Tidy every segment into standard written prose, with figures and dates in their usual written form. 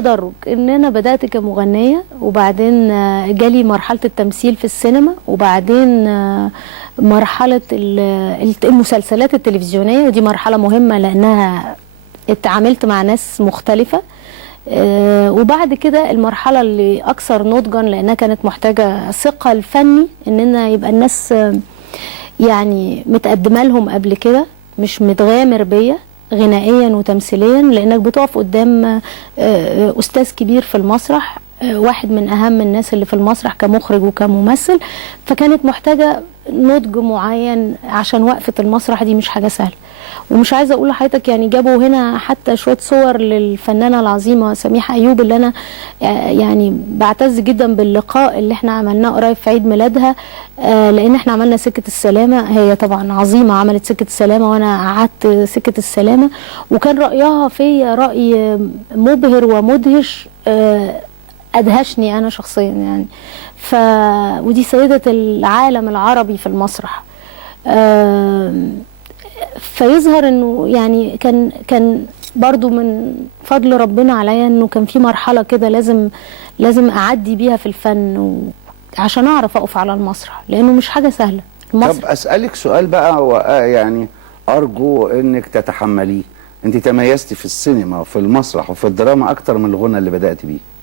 تدرج ان انا بدأت كمغنية، وبعدين جالي مرحلة التمثيل في السينما، وبعدين مرحلة المسلسلات التلفزيونية، ودي مرحلة مهمة لانها اتعاملت مع ناس مختلفة. وبعد كده المرحلة اللي اكثر نضجا لانها كانت محتاجة ثقة الفني، اننا يبقى الناس يعني متقدمة لهم قبل كده، مش متغامر بيا غنائيا وتمثيليا، لانك بتقف قدام استاذ كبير في المسرح، واحد من اهم الناس اللي في المسرح كمخرج وكممثل، فكانت محتاجة نضج معين عشان وقفة المسرح دي مش حاجة سهلة. ومش عايزة اقول لحضرتك يعني جابوا هنا حتى شوية صور للفنانة العظيمة سميحة ايوب، اللي انا يعني بعتز جدا باللقاء اللي احنا عملناه قريب في عيد ميلادها، لان احنا عملنا سكة السلامة. هي طبعا عظيمة، عملت سكة السلامة وانا قعدت سكة السلامة، وكان رأيها فيا رأي مبهر ومدهش، ادهشني انا شخصيا يعني. ودي سيدة العالم العربي في المسرح. فيظهر انه يعني كان برضو من فضل ربنا عليا انه كان في مرحلة كده لازم اعدي بيها في الفن، عشان اعرف اقف على المسرح، لانه مش حاجة سهلة طب اسألك سؤال بقى، يعني ارجو انك تتحمليه. انت تميزتي في السينما وفي المسرح وفي الدراما اكتر من الغنى اللي بدأت بيه.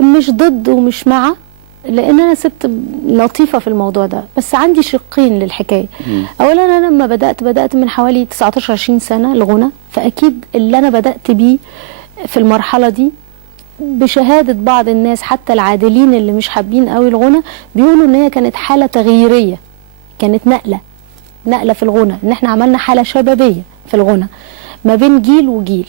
مش ضد ومش مع، لان انا ست لطيفه في الموضوع ده، بس عندي شقين للحكايه. اولا انا لما بدات من حوالي 19 20 سنه الغنى، فاكيد اللي انا بدات بيه في المرحله دي بشهاده بعض الناس حتى العادلين اللي مش حابين قوي الغنى، بيقولوا ان هي كانت حاله تغييريه، كانت نقله في الغنى، ان احنا عملنا حاله شبابيه في الغنى ما بين جيل وجيل.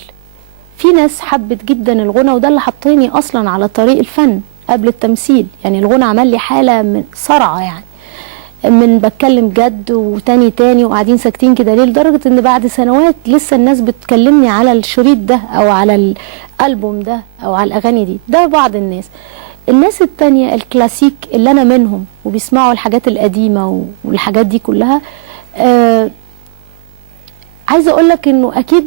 في ناس حبت جدا الغنى، وده اللي حطيني اصلا على طريق الفن قبل التمثيل. يعني الغنى عمل لي حالة من صرعة، يعني من بتكلم جد وتاني وقاعدين ساكتين كده ليه، لدرجة ان بعد سنوات لسه الناس بتكلمني على الشريط ده او على الألبوم ده او على الأغاني دي. ده بعض الناس التانية الكلاسيك اللي انا منهم وبيسمعوا الحاجات القديمة والحاجات دي كلها. عايزه اقول لك انه اكيد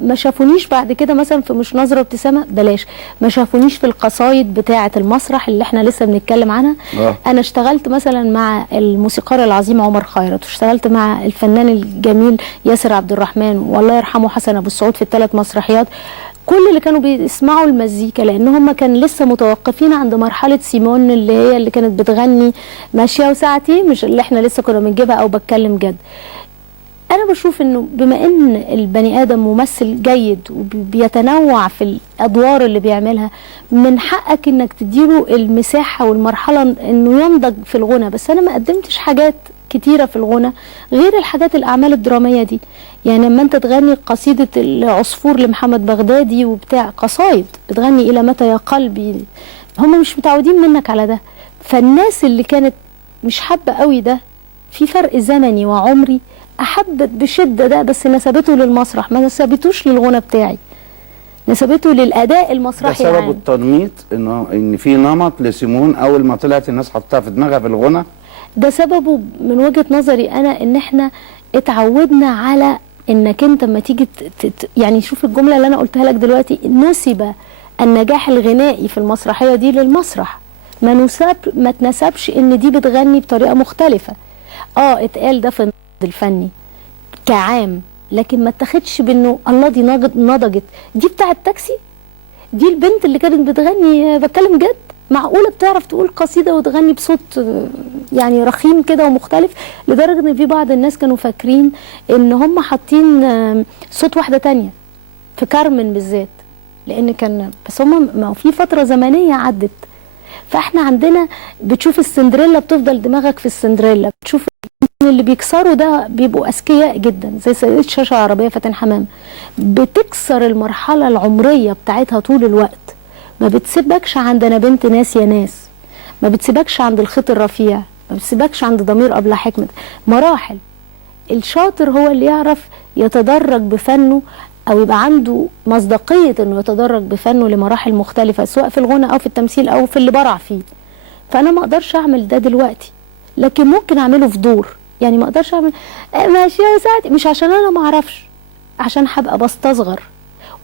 ما شافونيش بعد كده مثلا في مش نظره ابتسامه، بلاش، ما شافونيش في القصايد بتاعه المسرح اللي احنا لسه بنتكلم عنها. انا اشتغلت مثلا مع الموسيقار العظيم عمر خيرت، واشتغلت مع الفنان الجميل ياسر عبد الرحمن، والله يرحمه حسن ابو السعود، في ال3 مسرحيات. كل اللي كانوا بيسمعوا المزيكا، لان هم كان لسه متوقفين عند مرحله سيمون اللي كانت بتغني ماشيه وساعتي، مش اللي احنا لسه كنا بنجيبها او بتكلم جد. أنا بشوف إنه بما إن البني آدم ممثل جيد وبيتنوع في الأدوار اللي بيعملها، من حقك إنك تديله المساحة والمرحلة إنه ينضج في الغنى. بس أنا ما قدمتش حاجات كتيرة في الغنى غير الحاجات الأعمال الدرامية دي. يعني لما أنت تغني قصيدة العصفور لمحمد بغدادي وبتاع، قصايد بتغني إلى متى يا قلبي، هم مش متعودين منك على ده. فالناس اللي كانت مش حابة قوي ده، في فرق زمني وعمري، احبت بشده ده، بس نسبته للمسرح، ما نسبتوش للغنى بتاعي، نسبته للاداء المسرحي. ده سبب التنميط ان في نمط لسيمون اول ما طلعت الناس حطها في دماغها في الغنى. ده سببه من وجهه نظري انا، ان احنا اتعودنا على انك انت لما تيجي يعني شوف الجمله اللي انا قلتها لك دلوقتي، نسب النجاح الغنائي في المسرحيه دي للمسرح، ما تنسبش ان دي بتغني بطريقه مختلفه. اتقال ده في الفني كعام، لكن ما اتخدش بانه الله دي نضجت، دي بتاعه تاكسي، دي البنت اللي كانت بتغني بتكلم جد، معقوله بتعرف تقول قصيده وتغني بصوت يعني رخيم كده ومختلف، لدرجه ان في بعض الناس كانوا فاكرين ان هم حاطين صوت واحده تانية في كارمن بالذات، لان كان بس هم ما في فتره زمنيه عدت. فاحنا عندنا بتشوف السندريلا بتفضل دماغك في السندريلا، بتشوف اللي بيكسروا ده بيبقوا اذكياء جدا زي سيدة شاشة عربية فاتن حمام، بتكسر المرحلة العمرية بتاعتها طول الوقت، ما بتسيبكش عند انا بنت ناس يا ناس، ما بتسيبكش عند الخيط الرفيع، ما بتسيبكش عند ضمير أبلة حكمة، مراحل. الشاطر هو اللي يعرف يتدرج بفنه او يبقى عنده مصداقية انه يتدرج بفنه لمراحل مختلفة، سواء في الغنى او في التمثيل او في اللي برع فيه. فانا ما اقدرش اعمل ده دلوقتي، لكن ممكن اعمله في دور. يعني ما اقدرش اعمل ماشي يا ساعتي، مش عشان انا ما اعرفش، عشان هبقى بستصغر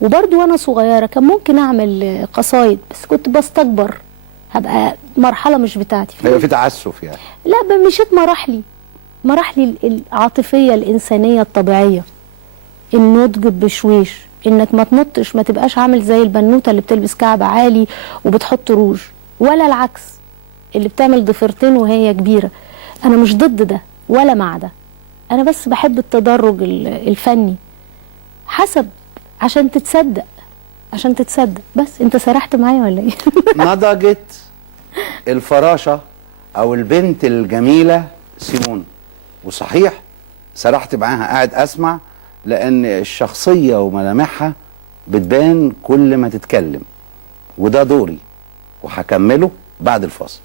وبرضو وانا صغيره كان ممكن اعمل قصايد، بس كنت بستكبر، هبقى مرحله مش بتاعتي. هيبقى في تعسف يعني. لا، مشيت مراحلي العاطفيه الانسانيه الطبيعيه، النضج بشويش، انك ما تنطش، ما تبقاش عامل زي البنوته اللي بتلبس كعب عالي وبتحط روج، ولا العكس اللي بتعمل ضفيرتين وهي كبيره. انا مش ضد ده ولا مع ده، انا بس بحب التدرج الفني حسب، عشان تتصدق. بس انت سرحت معايا ولا ايه؟ نضجت الفراشه او البنت الجميله سيمون، وصحيح سرحت معاها، قاعد اسمع، لان الشخصيه وملامحها بتبان كل ما تتكلم، وده دوري وهكمله بعد الفاصل.